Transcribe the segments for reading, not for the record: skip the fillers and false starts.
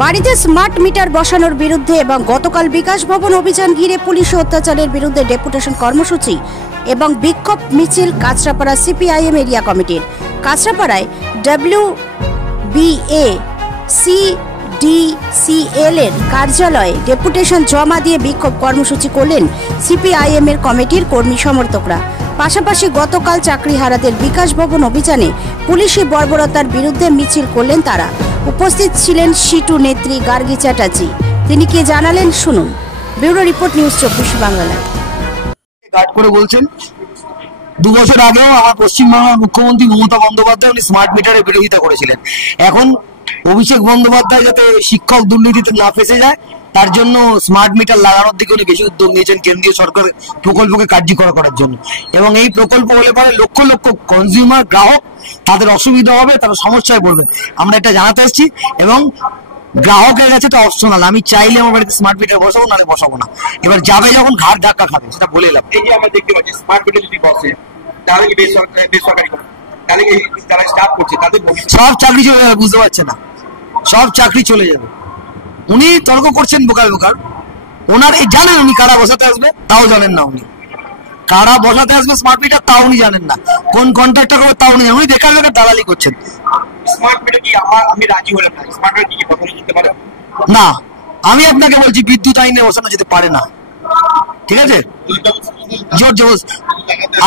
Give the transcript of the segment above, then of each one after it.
বাড়িতে smart meter বসানোর বিরুদ্ধে এবং গতকাল বিকাশ ভবন অভিযান ঘিরে পুলিশ অত্যাচারের বিরুদ্ধে ডেপুটেশন কর্মসূচি এবং বিক্ষোভ মিছিল কাঁচরাপাড়া সিপিআইএম এরিয়া কমিটির। কাঁচরাপাড়ায় WBA CDCL এর কার্যালয়ে ডেপুটেশন জমা দিয়ে বিক্ষোভ কর্মসূচি করলেন সিপিআইএম এর কমিটির কর্মী সমর্থকরা। পাশাপাশি গতকাল চাকরিহারাদের বিকাশ ভবন অভিযানে পুলিশি বর্বরতার বিরুদ্ধে মিছিল করলেন তারা। উপস্থিত ছিলেন সিটু নেত্রী গার্গী চ্যাটার্জি। তিনি কি জানালেন শুনুন। Bureau report, news 24 Bangla. Guard করে বলছেন 2 বছর আগেও আমার পশ্চিমবঙ্গের মুখ্যমন্ত্রী মমতা বন্দ্যোপাধ্যায় উনি স্মার্ট মিটারের বিরোধিতা করেছিলেন। এখন অভিষেক বন্দ্যোপাধ্যায় যাতে শিক্ষক দুর্নীতিতে না ফেসে যায় তার জন্য স্মার্ট মিটার লাগানোর দিকে উনি বেশি উদ্যোগ নিয়েছেন কেন্দ্রীয় সরকার প্রকল্পকে কার্যকর করার জন্য। এবং এই প্রকল্প হলে পরে লক্ষ লক্ষ কনজিউমার গ্রাহক তাদের অসুবিধা হবে, তারা সমস্যায় পড়বে। আমরা এটা জানাতে এসেছি এবং গ্রাহকের কাছে এটা অপশনাল। আমি চাইলে আমার বাড়িতে স্মার্ট মিটার বসাবো, নাহলে বসাবো না। এবার যাবে যখন ঘাট ধাক্কা খাবে সেটা বলে এলাম। এই যে আমরা দেখতে পাচ্ছি স্মার্ট মিটার যদি বসে তাহলে কি বেসরকারি তাহলে যারা স্টাফ করছে তাদের সব চাকরি চলে যাবে, বুঝতে পারছে না, সব চাকরি চলে যাবে। উনি তর্ক করছেন বোকার বোকার। ওনার জানেন উনি কারা বসাতে আসবে, তাও জানেন না। উনি কারা বসাতে আসবে স্মার্ট মিটার তাও উনি জানেন না, কোন কন্ট্রাক্টর হবে তাও উনি জানেন। উনি বেকার বেকার দালালি করছেন। স্মার্ট মিটার কি আমি রাজি হলাম না, স্মার্ট মিটার কি বসানো যেতে পারে না? আমি আপনাকে বলছি বিদ্যুৎ আইনে বসানো যেতে পারে না, ঠিক আছে? জোর জবরদস্তি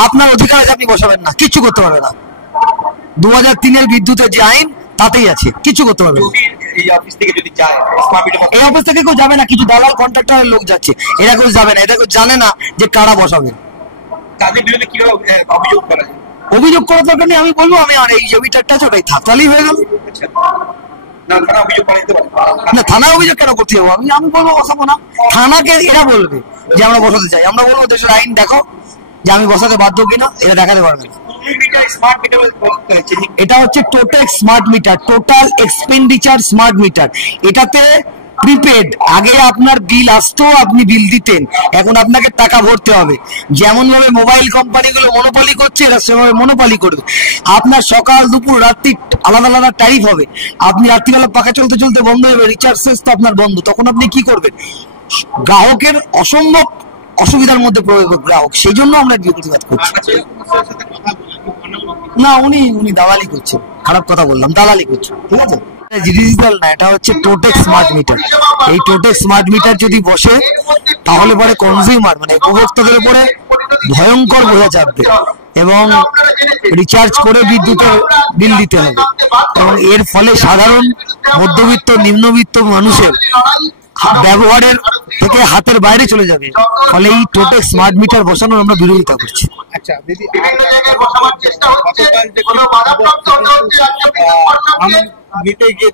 আপনার অধিকার আছে, আপনি বসাবেন না, কিচ্ছু করতে পারবে না। 2003-এর বিদ্যুতের যে আইন তাতেই আছে, কিছু করতে পারবে না। এই অফিস থেকে যদি যায় স্মার্ট মিটার, এই অফিস থেকে কেউ যাবে না, কিছু দালাল কন্ট্রাক্টরের লোক যাচ্ছে, এরা কেউ যাবে না। এটা কেউ জানে না যে কারা বসাবে। তাদের বিরুদ্ধে কিভাবে অভিযোগ করা যায়? অভিযোগ করার দরকার নেই। আমি বলবো আমি আর এই যে মিটারটা আছে ওটাই থাক, তাহলেই হয়ে গেল। না, থানা অভিযোগ করা যেতে পারে না, থানা অভিযোগ কেন করতে যাবো? আমি বলবো বসাবো না। থানাকে এরা বলবে যে আমরা বসাতে চাই, আমরা বলবো দেশের আইন দেখো যে আমি বসাতে বাধ্য কিনা, এটা দেখাতে পারবে না। এটা হচ্ছে total smart meter, total expenditure smart meter. এটাতে প্রিপেড, আগে আপনার বিল আসতো, আপনি বিল দিতেন, এখন আপনাকে টাকা ভরতে হবে। যেমন ভাবে মোবাইল কোম্পানিগুলো মনোপলি করছে, এরা সেভাবে মনোপলি করবে। আপনার সকাল দুপুর রাত্রি আলাদা আলাদা ট্যারিফ হবে। আপনি রাত্রিবেলা পাখা চলতে চলতে বন্ধ হবে, রিচার্জ শেষ তো আপনার বন্ধ, তখন আপনি কি করবেন? গ্রাহকের অসম্ভব অসুবিধার মধ্যে পড়বে গ্রাহক, সেই জন্য আমরা প্রতিবাদ করছি। না, উনি দালালি করছেন, খারাপ কথা বললাম, দালালি করছেন, ঠিক আছে? ডিজিটাল না, এটা হচ্ছে টোটেক স্মার্ট মিটার। এই টোটেক স্মার্ট মিটার যদি বসে তাহলে পরে কনজিউমার মানে উপভোক্তাদের উপরে ভয়ঙ্কর বোঝা চাপবে এবং রিচার্জ করে বিদ্যুতের বিল দিতে হবে। এবং এর ফলে সাধারণ মধ্যবিত্ত নিম্নবিত্ত মানুষের ব্যবহারের থেকে হাতের বাইরে চলে যাবে। ফলে এই টোটেক স্মার্ট মিটার বসানোর আমরা বিরোধিতা করছি। আচ্ছা দিদি, বিভিন্ন জায়গায় বসাবার চেষ্টা হচ্ছে, কোনো বাধাপ্রাপ্ত হচ্ছে নিতে গিয়ে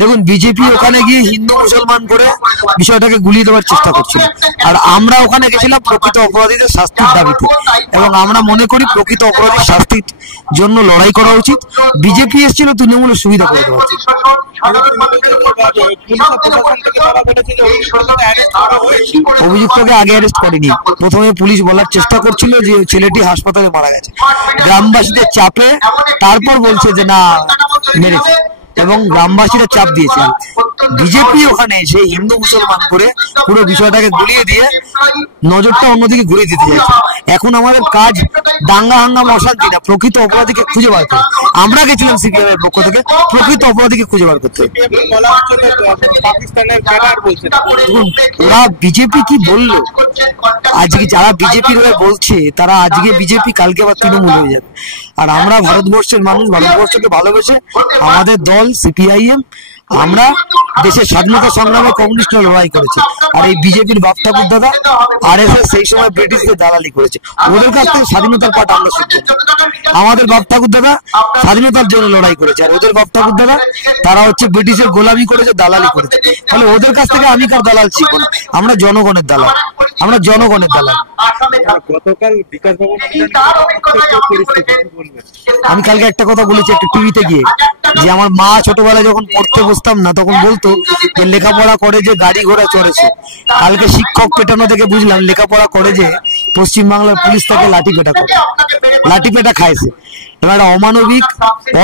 দেখুন, বিজেপি ওখানে গিয়ে হিন্দু মুসলমান করে বিষয়টাকে গুলিয়ে দেওয়ার চেষ্টা করছিল, আর আমরা ওখানে গেছিলাম প্রকৃত অপরাধীদের শাস্তির দাবিতে। এবং আমরা মনে করি প্রকৃত অপরাধীর শাস্তির জন্য লড়াই করা উচিত। বিজেপি এসেছিল তৃণমূলের সুবিধা করে দেওয়া উচিত। অভিযুক্তকে আগে অ্যারেস্ট করেনি। প্রথমে পুলিশ বলার চেষ্টা করছিল যে ছেলেটি হাসপাতালে মারা গেছে, গ্রামবাসীদের চাপে তারপর বলছে যে না মেরেছে, এবং গ্রামবাসীরা চাপ দিয়েছে। বিজেপি ওখানে এসে হিন্দু মুসলমান করে পুরো বিষয়টাকে গুলিয়ে দিয়ে নজরটা অন্যদিকে ঘুরিয়ে দিতে চাইছে। এখন আমাদের কাজ দাঙ্গা হাঙ্গামা অশান্তি না, প্রকৃত অপরাধীকে খুঁজে বার করে। আমরা গেছিলাম সিপিএম এর পক্ষ থেকে প্রকৃত অপরাধীকে খুঁজে বার করতে। দেখুন, ওরা বিজেপি কি বললো, আজকে যারা বিজেপির হয়ে বলছে তারা আজকে বিজেপি, কালকে আবার তৃণমূল হয়ে যাবে। আর আমরা ভারতবর্ষের মানুষ, ভারতবর্ষকে ভালোবেসে আমাদের দল সিপিআইএম, আমরা দেশের স্বাধীনতা সংগ্রামে কমিউনিস্টরা লড়াই করেছে। আর এই বিজেপির বাপ ঠাকুর দাদা আরএসএস সেই সময় ব্রিটিশদের দালালি করেছে, ওদের কাছ থেকে স্বাধীনতার পাঠ আমরা শিখব। আমাদের বাপ ঠাকুর দাদা স্বাধীনতার জন্য লড়াই করেছে, আর ওদের বাপ ঠাকুর দাদা তারা হচ্ছে ব্রিটিশের গোলামি করেছে, দালালি করেছে। তাহলে ওদের কাছ থেকে আমি কার দালাল শিখবো না? আমরা জনগণের দালাল, আমরা জনগণের দালাল। গতকাল বিকাশ ভবন আমি কালকে একটা কথা বলেছি একটা টিভিতে গিয়ে, যে আমার মা ছোটবেলায় যখন পড়তে বসতাম না তখন বলতো যে লেখাপড়া করে যে গাড়ি ঘোড়া চড়েছে। কালকে শিক্ষক পেটানো থেকে বুঝলাম লেখাপড়া করে যে পশ্চিমবাংলার পুলিশ তাকে লাঠি পেটা খাইছে। এবার একটা অমানবিক,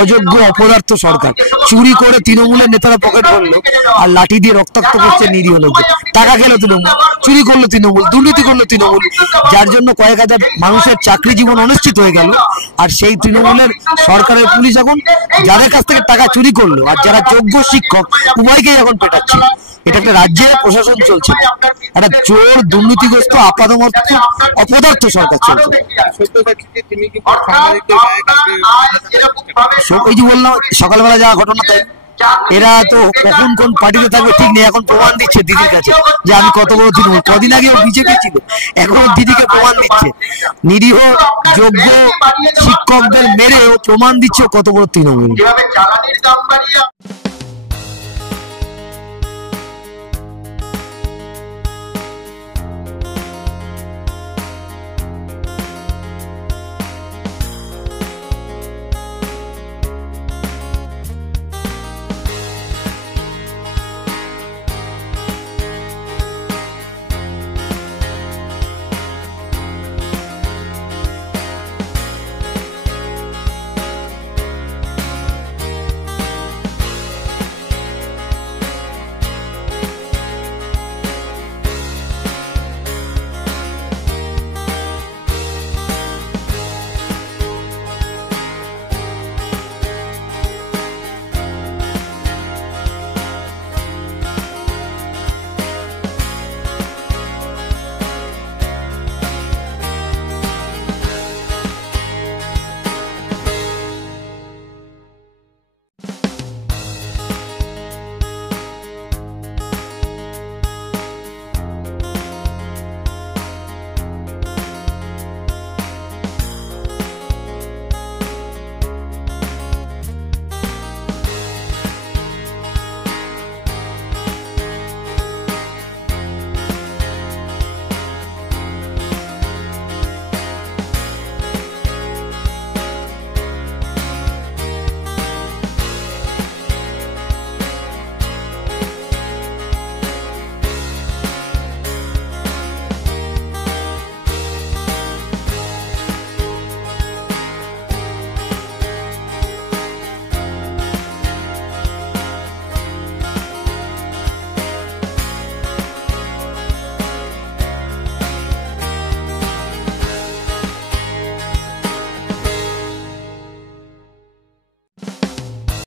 অযোগ্য, অপদার্থ সরকার চুরি করে তৃণমূলের নেতারা পকেট করলো আর লাঠি দিয়ে রক্তাক্ত করছে নিরীহ লোকদের। টাকা খেলো তৃণমূল, চুরি করলো তৃণমূল, দুর্নীতি করলো তৃণমূল, যার জন্য কয়েক হাজার মানুষের চাকরি জীবন অনিশ্চিত হয়ে গেল। আর সেই তৃণমূলের সরকারের পুলিশ এখন যাদের কাছ থেকে টাকা চুরি করলো আর যারা যোগ্য শিক্ষক উভয়কেই এখন পেটাচ্ছে। এটা একটা রাজ্যে প্রশাসন চলছে, একটা চোর, দুর্নীতিগ্রস্ত, আপাদমস্ত, অপদার্থ সরকার চলছে। এই যে বললাম সকালবেলা যা ঘটনা, তাই এরা তো কখন কোন পার্টিতে থাকবে ঠিক নেই। এখন প্রমাণ দিচ্ছে দিদির কাছে যে আমি কত বড় তৃণমূল। কদিন আগেও বিজেপি ছিল, এখন দিদিকে প্রমাণ দিচ্ছে। নিরীহ যোগ্য শিক্ষকদের মেরেও প্রমাণ দিচ্ছে কত বড় তৃণমূল।